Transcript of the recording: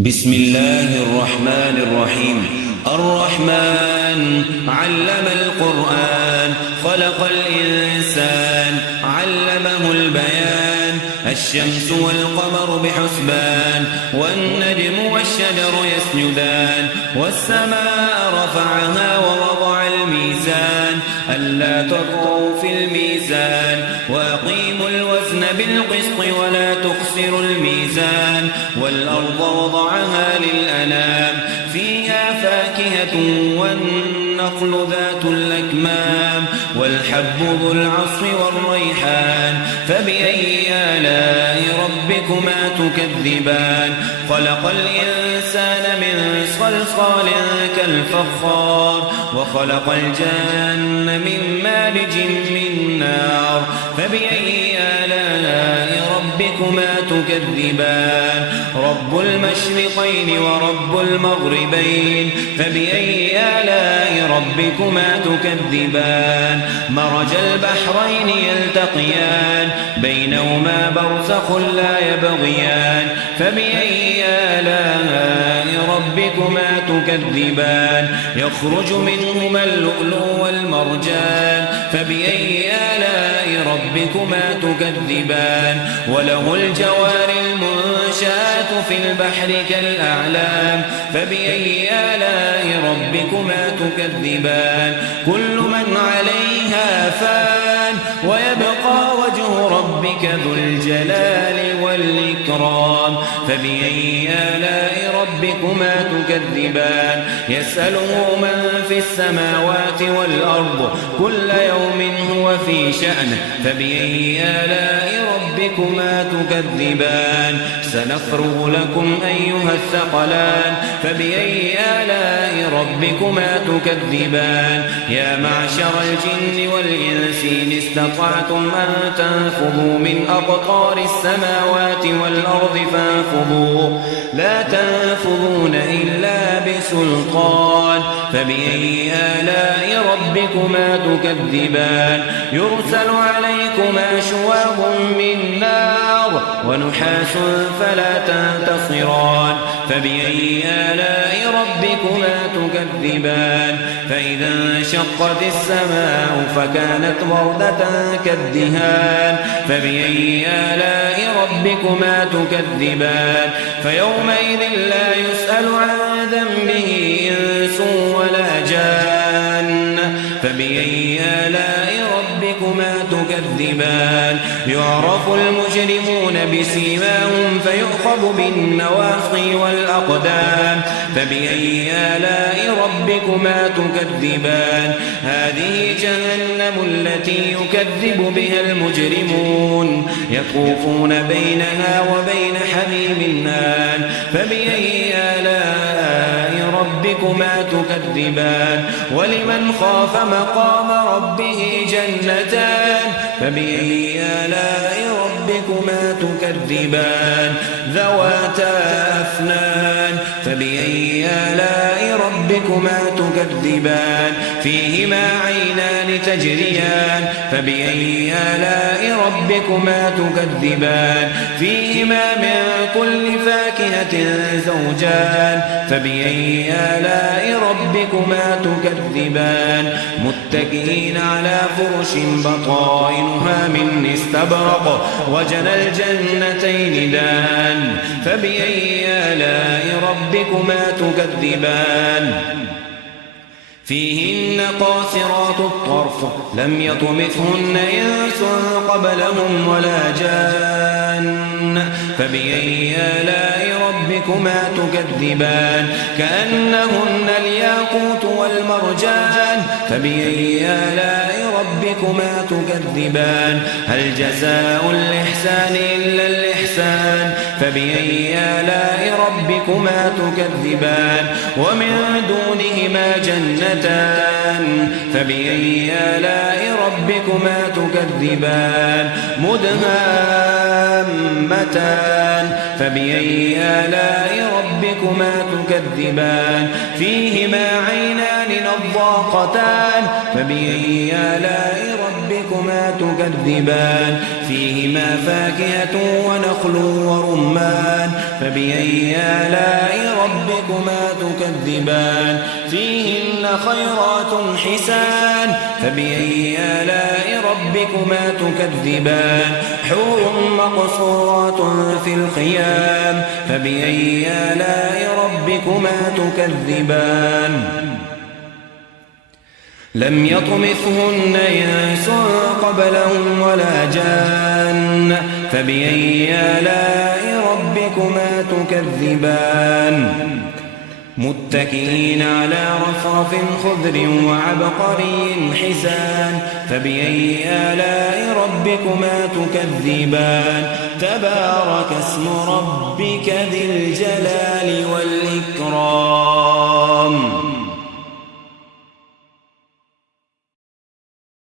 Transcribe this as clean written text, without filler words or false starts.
بسم الله الرحمن الرحيم. الرحمن علم القرآن، خلق الإنسان، علمه البيان. الشمس والقمر بحسبان، والنجم والشجر يسجدان. والسماء رفعها ووضع الميزان، ألا تطغوا في الميزان، وأقيموا الوزن بالقسط ولا تخسروا الميزان. والأرض وضعها للأنام، فيها فاكهة والنخل ذات الأكمام، والحب ذو العصف والريحان. فبأي آلاء ربكما تكذبان؟ خلق الإنسان من صلصال كالفخار، وخلق الجن من مارج من نار. فبأي آلاء ربكما تكذبان؟ رب المشرقين ورب المغربين. فبأي آلاء ربكما تكذبان؟ مرج البحرين يلتقيان، بينهما برزخ لا يبغيان. فبأي آلاء ربكما تكذبان؟ يخرج منهما اللؤلؤ والمرجان. فبأي آلاء ربكما تكذبان؟ وله الجوار المنشآت في البحر كالأعلام. فبأي آلاء ربكما تكذبان؟ كل من عليها فان، ويبقى وجه ربك ذو الجلال والإكرام. فبأي آلاء ربكما تكذبان؟ يسأله من في السماوات والأرض، كل يوم هو في شأن. فبأي آلاء ربكما تكذبان؟ سنفرغ لكم أيها الثقلان. فبأي آلاء ربكما تكذبان؟ يا معشر الجن والإنس إن استطعتم أن تنفذوا من أقطار السماوات والأرض فانفذوا، لا تنفذون إلا بسلطان. فبأي آلاء ربكما تكذبان؟ يرسل عليكما شواظ من نار، ونحاس فلا تنتصران. فبأي آلاء ربكما تكذبان؟ فإذا انشقت السماء فكانت وردة كالدهان. فبأي آلاء ربكما تكذبان؟ فيومئذ لا يسأل عن ذنبه إنس ولا جان. فبأي آلاء ربكما تكذبان؟ يعرف المجرمون بسيماهم فيؤخذ بالنواصي والأقدام. فبأي آلاء ربكما تكذبان؟ هذه جهنم التي يكذب بها المجرمون، يطوفون بينها وبين حميم آن. فبأي آلاء ربكما تكذبان؟ ولمن خاف مقام ربه جنتان. فبأي آلاء ربكما تكذبان؟ ذواتا أفنان. فبأي آلاء ربكما تكذبان؟ فيهما عينان تجريان. فبأي آلاء ربكما تكذبان؟ فيهما من كل فاكهة زوجان. فبأي آلاء ربكما تكذبان؟ متكئين على فرش بطائنها من استبرق، وجنى الجنتين دان. فبأي آلاء ربكما تكذبان؟ فيهن قاصرات الطرف، لم يطمثهن إنس قبلهم ولا جان. فبأي آلاء ربكما تكذبان؟ كأنهن الياقوت والمرجان. فبأي آلاء ربكما تكذبان؟ هل جزاء الإحسان إلا الإحسان؟ فبأي آلاء ربكما تكذبان؟ ومن دونهما جنتان. فبأي آلاء ربكما تكذبان؟ مدهامتان. فبأي آلاء ربكما تكذبان؟ فيهما عينان نضاقتان. فبأي آلاء ربكما تكذبان؟ فيهما فاكهة ونخل ورمان. فبأي آلاء ربكما تكذبان فيهن خيرات حسان فبأي آلاء ربكما تكذبان حور مقصورات في الخيام فبأي آلاء ربكما تكذبان لم يطمثهن إنس قبلهم ولا جان فبأي آلاء ربكما تكذبان متكئين على رفرف خضر وعبقري حسان فبأي آلاء ربكما تكذبان تبارك اسم ربك ذي الجلال والإكرام